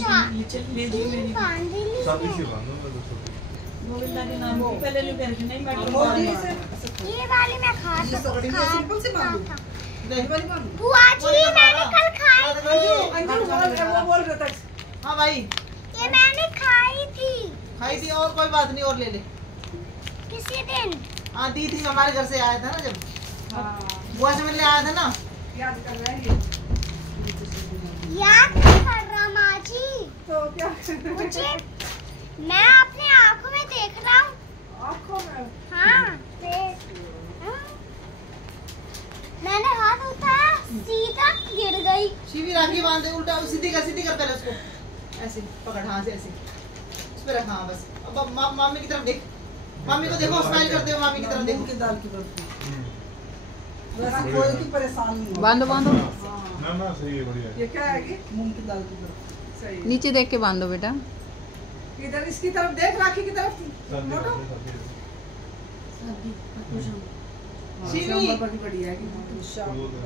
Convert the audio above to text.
शादी से बांधो मैं तो छोटी गोविंदा के नाम की पहले नहीं पहन नहीं मैं ये वाली मैं खा सिंपल से बांधो नहीं वाली बांधो बुआ जी मैंने कल खाई थी। अंकल वो बोल रहा था। हाँ भाई ये मैंने खाई थी खाई थी और कोई बात नहीं और ले ले। किसी दिन। हाँ दी थी हमारे घर से आया था ना जब बुआ से मिलने आया था ना। याद कर रहा है ये याद नहीं कर रहा माँ जी। तो क्या मुझे मैं अपने आँखों में देख रहा हूँ। आँखों में हाँ मैंने हाथ उठाया सीधा गिर गई। शिवी राखी बांध दे उल्टा सीधी कर पहले उसको ऐसे पकड़ हाँ से ऐसे उस पे रखा हाँ बस। अब मामी की तरफ देख मामी को देखो स्माइल करते हो मामी की तरफ देखो। की दाल की बर्फी वैसे कोई की परेशानी नहीं। बांधो बांधो ना सही है बढ़िया ये क्या है मूंग की दाल की बर्फी सही है। नीचे देख के बांधो बेटा। इधर इसकी तरफ देख राखी की तरफ मोटो शिवी बड़ी बढ़िया है कि